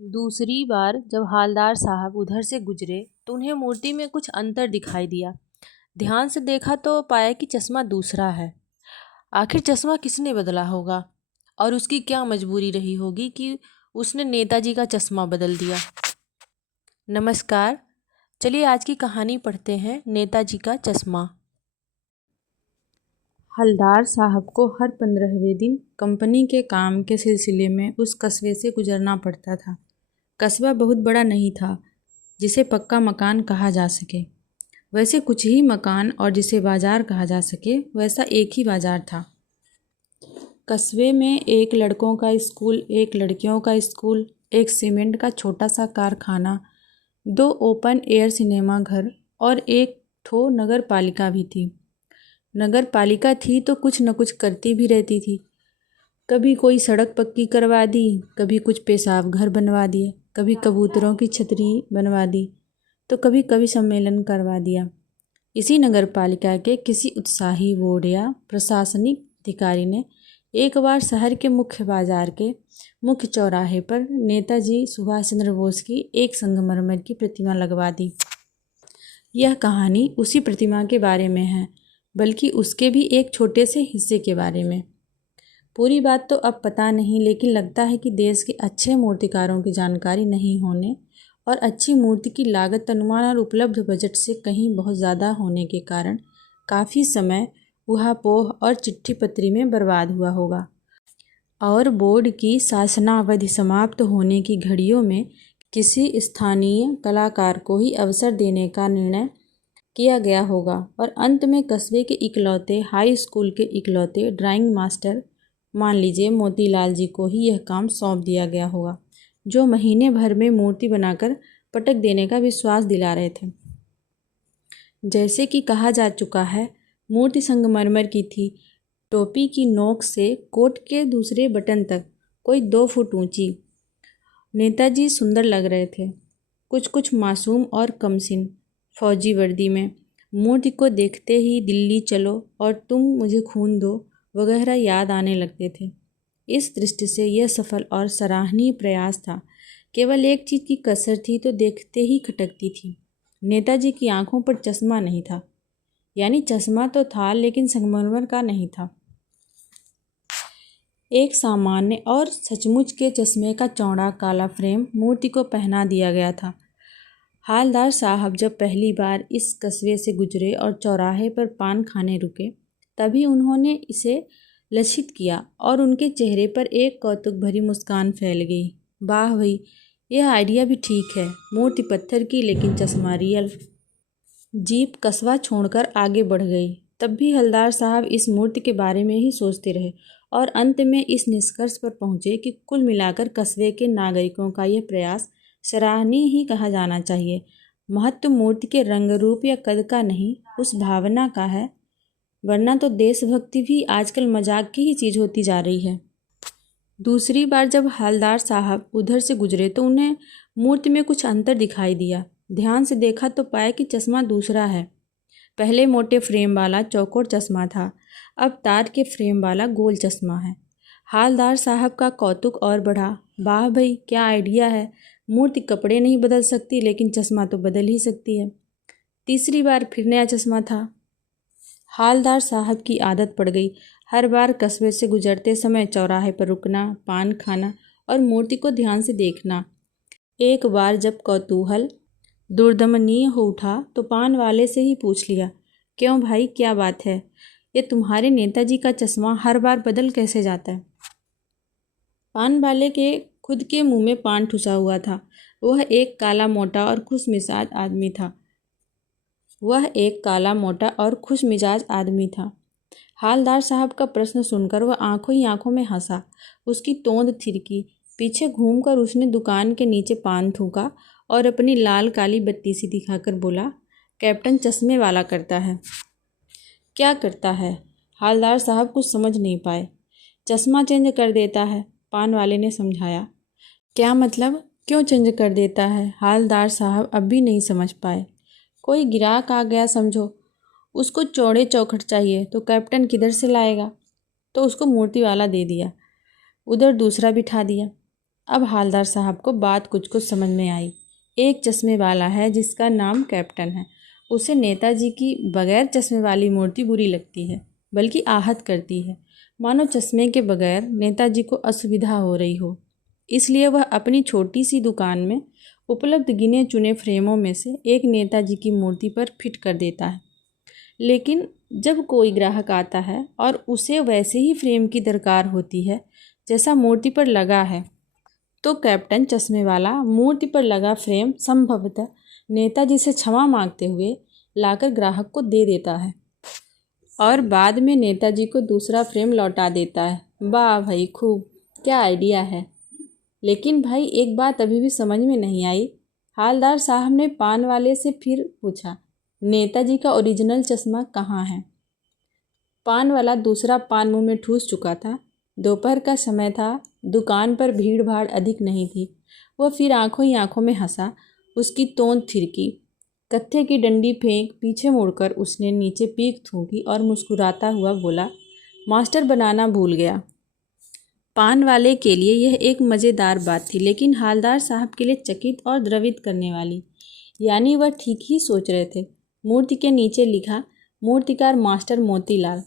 दूसरी बार जब हालदार साहब उधर से गुजरे तो उन्हें मूर्ति में कुछ अंतर दिखाई दिया। ध्यान से देखा तो पाया कि चश्मा दूसरा है। आखिर चश्मा किसने बदला होगा और उसकी क्या मजबूरी रही होगी कि उसने नेताजी का चश्मा बदल दिया। नमस्कार, चलिए आज की कहानी पढ़ते हैं, नेताजी का चश्मा। हलदार साहब को हर 15वें दिन कंपनी के काम के सिलसिले में उस कस्बे से गुजरना पड़ता था। कस्बा बहुत बड़ा नहीं था जिसे पक्का मकान कहा जा सके, वैसे कुछ ही मकान, और जिसे बाजार कहा जा सके वैसा एक ही बाजार था। कस्बे में एक लड़कों का स्कूल, एक लड़कियों का स्कूल, एक सीमेंट का छोटा सा कारखाना, 2 ओपन एयर सिनेमा घर और एक ठो नगर पालिका भी थी। नगर पालिका थी तो कुछ न कुछ करती भी रहती थी। कभी कोई सड़क पक्की करवा दी, कभी कुछ पेशाब घर बनवा दिए, कभी कबूतरों की छतरी बनवा दी, तो कभी कवि सम्मेलन करवा दिया। इसी नगर पालिका के किसी उत्साही बोर्ड या प्रशासनिक अधिकारी ने एक बार शहर के मुख्य बाजार के मुख्य चौराहे पर नेताजी सुभाष चंद्र बोस की एक संगमरमर की प्रतिमा लगवा दी। यह कहानी उसी प्रतिमा के बारे में है, बल्कि उसके भी एक छोटे से हिस्से के बारे में। पूरी बात तो अब पता नहीं, लेकिन लगता है कि देश के अच्छे मूर्तिकारों की जानकारी नहीं होने और अच्छी मूर्ति की लागत अनुमान और उपलब्ध बजट से कहीं बहुत ज़्यादा होने के कारण काफ़ी समय ऊहापोह और चिट्ठी पत्री में बर्बाद हुआ होगा। और बोर्ड की शासनावधि समाप्त होने की घड़ियों में किसी स्थानीय कलाकार को ही अवसर देने का निर्णय किया गया होगा और अंत में कस्बे के इकलौते हाई स्कूल के इकलौते ड्राइंग मास्टर, मान लीजिए मोतीलाल जी, को ही यह काम सौंप दिया गया होगा, जो महीने भर में मूर्ति बनाकर पटक देने का विश्वास दिला रहे थे। जैसे कि कहा जा चुका है, मूर्ति संगमरमर की थी, टोपी की नोक से कोट के दूसरे बटन तक कोई 2 फुट ऊंची। नेताजी सुंदर लग रहे थे, कुछ कुछ मासूम और कमसिन, फौजी वर्दी में। मूर्ति को देखते ही दिल्ली चलो और तुम मुझे खून दो वगैरह याद आने लगते थे। इस दृष्टि से यह सफल और सराहनीय प्रयास था। केवल एक चीज़ की कसर थी तो देखते ही खटकती थी। नेताजी की आंखों पर चश्मा नहीं था, यानी चश्मा तो था लेकिन संगमरमर का नहीं था। एक सामान्य और सचमुच के चश्मे का चौड़ा काला फ्रेम मूर्ति को पहना दिया गया था। हालदार साहब जब पहली बार इस कस्बे से गुजरे और चौराहे पर पान खाने रुके, तभी उन्होंने इसे लक्षित किया और उनके चेहरे पर एक कौतुक भरी मुस्कान फैल गई। वाह भाई, यह आइडिया भी ठीक है, मूर्ति पत्थर की लेकिन चश्मा रियल। जीप कस्बा छोड़कर आगे बढ़ गई। तब भी हलदार साहब इस मूर्ति के बारे में ही सोचते रहे और अंत में इस निष्कर्ष पर पहुंचे कि कुल मिलाकर कस्बे के नागरिकों का यह प्रयास सराहनीय ही कहा जाना चाहिए। महत्व मूर्ति के रंग रूप या कद का नहीं, उस भावना का है, वरना तो देशभक्ति भी आजकल मजाक की ही चीज़ होती जा रही है। दूसरी बार जब हालदार साहब उधर से गुजरे तो उन्हें मूर्ति में कुछ अंतर दिखाई दिया। ध्यान से देखा तो पाया कि चश्मा दूसरा है। पहले मोटे फ्रेम वाला चौकोर चश्मा था, अब तार के फ्रेम वाला गोल चश्मा है। हालदार साहब का कौतुक और बढ़ा। वाह भाई, क्या आइडिया है, मूर्ति कपड़े नहीं बदल सकती लेकिन चश्मा तो बदल ही सकती है। तीसरी बार फिर नया चश्मा था। हालदार साहब की आदत पड़ गई हर बार कस्बे से गुजरते समय चौराहे पर रुकना, पान खाना और मूर्ति को ध्यान से देखना। एक बार जब कौतूहल दुर्दमनीय हो उठा तो पान वाले से ही पूछ लिया, क्यों भाई, क्या बात है, ये तुम्हारे नेताजी का चश्मा हर बार बदल कैसे जाता है। पान वाले के खुद के मुंह में पान ठुसा हुआ था। वह एक काला मोटा और खुश मिजाज आदमी था। हालदार साहब का प्रश्न सुनकर वह आंखों ही आंखों में हंसा। उसकी तोंद थिरकी। पीछे घूमकर उसने दुकान के नीचे पान थूका और अपनी लाल काली बत्ती सी दिखाकर बोला, कैप्टन चश्मे वाला करता है। क्या करता है? हालदार साहब कुछ समझ नहीं पाए। चश्मा चेंज कर देता है, पान वाले ने समझाया। क्या मतलब, क्यों चेंज कर देता है? हालदार साहब अब भी नहीं समझ पाए। कोई गिराक आ गया समझो, उसको चौड़े चौखट चाहिए तो कैप्टन किधर से लाएगा, तो उसको मूर्ति वाला दे दिया, उधर दूसरा बिठा दिया। अब हालदार साहब को बात कुछ कुछ समझ में आई। एक चश्मे वाला है जिसका नाम कैप्टन है। उसे नेताजी की बगैर चश्मे वाली मूर्ति बुरी लगती है, बल्कि आहत करती है, मानो चश्मे के बगैर नेताजी को असुविधा हो रही हो। इसलिए वह अपनी छोटी सी दुकान में उपलब्ध गिने चुने फ्रेमों में से एक नेताजी की मूर्ति पर फिट कर देता है। लेकिन जब कोई ग्राहक आता है और उसे वैसे ही फ्रेम की दरकार होती है जैसा मूर्ति पर लगा है, तो कैप्टन चश्मे वाला मूर्ति पर लगा फ्रेम संभवतः नेताजी से क्षमा मांगते हुए लाकर ग्राहक को दे देता है और बाद में नेताजी को दूसरा फ्रेम लौटा देता है। वाह भाई, खूब, क्या आइडिया है। लेकिन भाई एक बात अभी भी समझ में नहीं आई। हालदार साहब ने पान वाले से फिर पूछा, नेताजी का ओरिजिनल चश्मा कहाँ है? पान वाला दूसरा पान मुंह में ठूस चुका था। दोपहर का समय था, दुकान पर भीड़ भाड़ अधिक नहीं थी। वह फिर आंखों ही आंखों में हंसा। उसकी तोंद थिरकी। कत्थे की डंडी फेंक पीछे मुड़कर उसने नीचे पीक थूकी और मुस्कुराता हुआ बोला, मास्टर बनाना भूल गया। पान वाले के लिए यह एक मज़ेदार बात थी, लेकिन हालदार साहब के लिए चकित और द्रवित करने वाली। यानी वह ठीक ही सोच रहे थे। मूर्ति के नीचे लिखा, मूर्तिकार मास्टर मोतीलाल।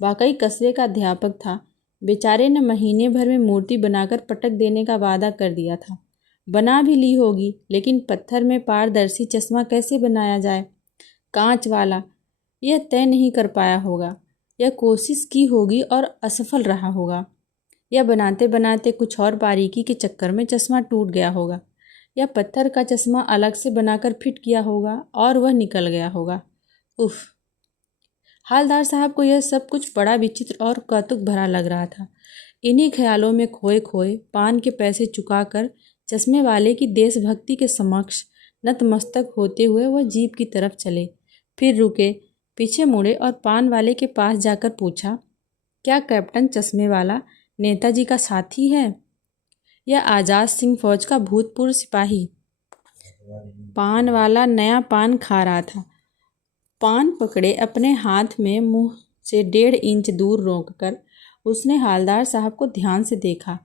वाकई कस्बे का अध्यापक था। बेचारे ने महीने भर में मूर्ति बनाकर पटक देने का वादा कर दिया था। बना भी ली होगी, लेकिन पत्थर में पारदर्शी चश्मा कैसे बनाया जाए, कांच वाला, यह तय नहीं कर पाया होगा। यह कोशिश की होगी और असफल रहा होगा, या बनाते बनाते कुछ और बारीकी के चक्कर में चश्मा टूट गया होगा, या पत्थर का चश्मा अलग से बनाकर फिट किया होगा और वह निकल गया होगा। उफ! हालदार साहब को यह सब कुछ बड़ा विचित्र और कौतुक भरा लग रहा था। इन्हीं ख्यालों में खोए खोए पान के पैसे चुकाकर चश्मे वाले की देशभक्ति के समक्ष नतमस्तक होते हुए वह जीप की तरफ चले। फिर रुके, पीछे मुड़े और पान वाले के पास जाकर पूछा, क्या कैप्टन चश्मे वाला नेताजी का साथी है या आज़ाद सिंह फौज का भूतपूर्व सिपाही? पान वाला नया पान खा रहा था। पान पकड़े अपने हाथ में मुंह से 1.5 इंच दूर रोककर उसने हालदार साहब को ध्यान से देखा।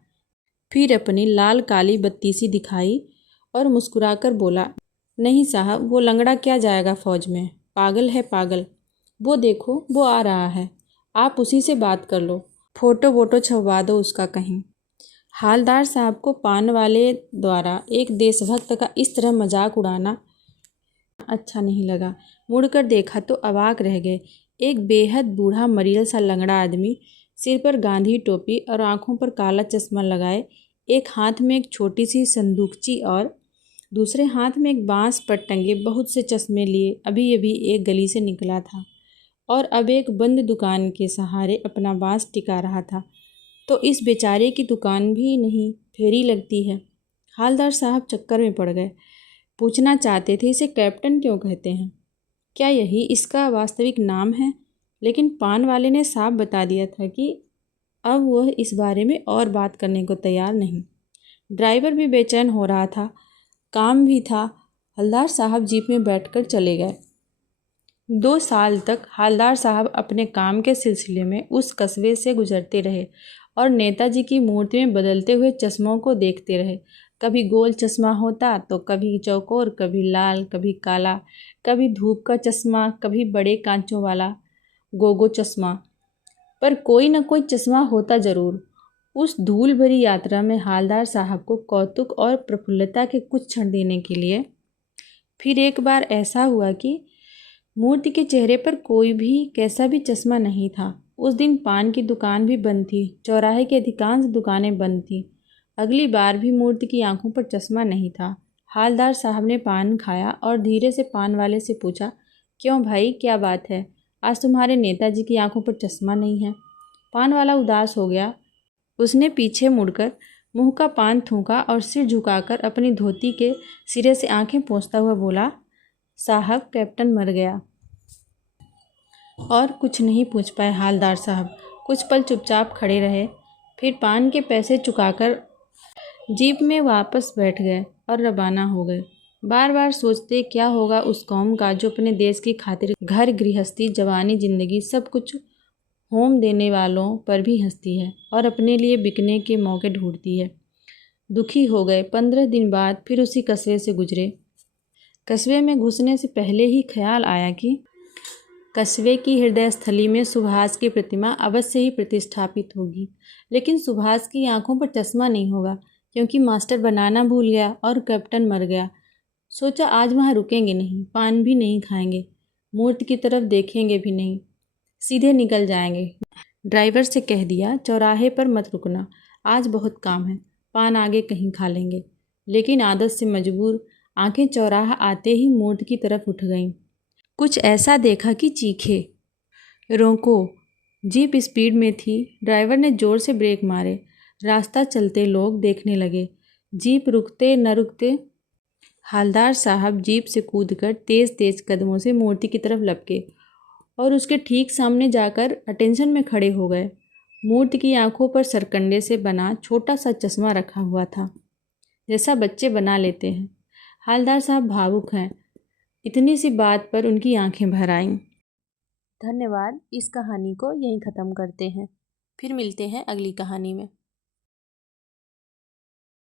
फिर अपनी लाल काली बत्तीसी दिखाई और मुस्कुराकर बोला, नहीं साहब, वो लंगड़ा क्या जाएगा फौज में, पागल है पागल। वो देखो, वो आ रहा है, आप उसी से बात कर लो, फ़ोटो वोटो छपवा दो उसका कहीं। हालदार साहब को पान वाले द्वारा एक देशभक्त का इस तरह मजाक उड़ाना अच्छा नहीं लगा। मुड़कर देखा तो अवाक रह गए। एक बेहद बूढ़ा मरील सा लंगड़ा आदमी, सिर पर गांधी टोपी और आंखों पर काला चश्मा लगाए, एक हाथ में एक छोटी सी संदूकची और दूसरे हाथ में एक बांस पर टंगे बहुत से चश्मे लिए अभी अभी एक गली से निकला था और अब एक बंद दुकान के सहारे अपना बांस टिका रहा था। तो इस बेचारे की दुकान भी नहीं फेरी लगती है। हालदार साहब चक्कर में पड़ गए। पूछना चाहते थे, इसे कैप्टन क्यों कहते हैं, क्या यही इसका वास्तविक नाम है? लेकिन पान वाले ने साफ बता दिया था कि अब वह इस बारे में और बात करने को तैयार नहीं। ड्राइवर भी बेचैन हो रहा था, काम भी था। हवलदार साहब जीप में बैठकर चले गए। 2 साल तक हालदार साहब अपने काम के सिलसिले में उस कस्बे से गुजरते रहे और नेताजी की मूर्ति में बदलते हुए चश्मों को देखते रहे। कभी गोल चश्मा होता तो कभी चौकोर, कभी लाल, कभी काला, कभी धूप का चश्मा, कभी बड़े कांचों वाला गोगो चश्मा, पर कोई न कोई चश्मा होता ज़रूर। उस धूल भरी यात्रा में हालदार साहब को कौतुक और प्रफुल्लता के कुछ क्षण देने के लिए फिर एक बार ऐसा हुआ कि मूर्ति के चेहरे पर कोई भी कैसा भी चश्मा नहीं था। उस दिन पान की दुकान भी बंद थी, चौराहे की अधिकांश दुकानें बंद थीं। अगली बार भी मूर्ति की आंखों पर चश्मा नहीं था। हालदार साहब ने पान खाया और धीरे से पान वाले से पूछा, क्यों भाई, क्या बात है, आज तुम्हारे नेताजी की आंखों पर चश्मा नहीं है? पान वाला उदास हो गया। उसने पीछे मुड़कर मुंह का पान थूका और सिर झुकाकर अपनी धोती के सिरे से आंखें पोंछता हुआ बोला, साहब, कैप्टन मर गया। और कुछ नहीं पूछ पाए हालदार साहब। कुछ पल चुपचाप खड़े रहे, फिर पान के पैसे चुकाकर जीप में वापस बैठ गए और रवाना हो गए। बार बार सोचते क्या होगा उस कौम का जो अपने देश की खातिर घर गृहस्थी, जवानी, जिंदगी सब कुछ होम देने वालों पर भी हंसती है और अपने लिए बिकने के मौके ढूंढती है। दुखी हो गए। 15 दिन बाद फिर उसी कस्बे से गुजरे। कस्बे में घुसने से पहले ही ख्याल आया कि कस्बे की हृदय स्थली में सुभाष की प्रतिमा अवश्य ही प्रतिष्ठापित होगी, लेकिन सुभाष की आंखों पर चश्मा नहीं होगा, क्योंकि मास्टर बनाना भूल गया और कैप्टन मर गया। सोचा आज वहाँ रुकेंगे नहीं, पान भी नहीं खाएंगे, मूर्ति की तरफ देखेंगे भी नहीं, सीधे निकल जाएंगे। ड्राइवर से कह दिया चौराहे पर मत रुकना, आज बहुत काम है, पान आगे कहीं खा लेंगे। लेकिन आदत से मजबूर आंखें चौराहा आते ही मूर्ति की तरफ उठ गईं। कुछ ऐसा देखा कि चीखे। रोको। जीप स्पीड में थी। ड्राइवर ने जोर से ब्रेक मारे। रास्ता चलते लोग देखने लगे। जीप रुकते न रुकते हालदार साहब जीप से कूदकर तेज तेज कदमों से मूर्ति की तरफ लपके और उसके ठीक सामने जाकर अटेंशन में खड़े हो गए। मूर्ति की आंखों पर सरकंडे से बना छोटा सा चश्मा रखा हुआ था, जैसा बच्चे बना लेते हैं। हालदार साहब भावुक हैं। इतनी सी बात पर उनकी आंखें भर आईं। धन्यवाद। इस कहानी को यहीं ख़त्म करते हैं, फिर मिलते हैं अगली कहानी में।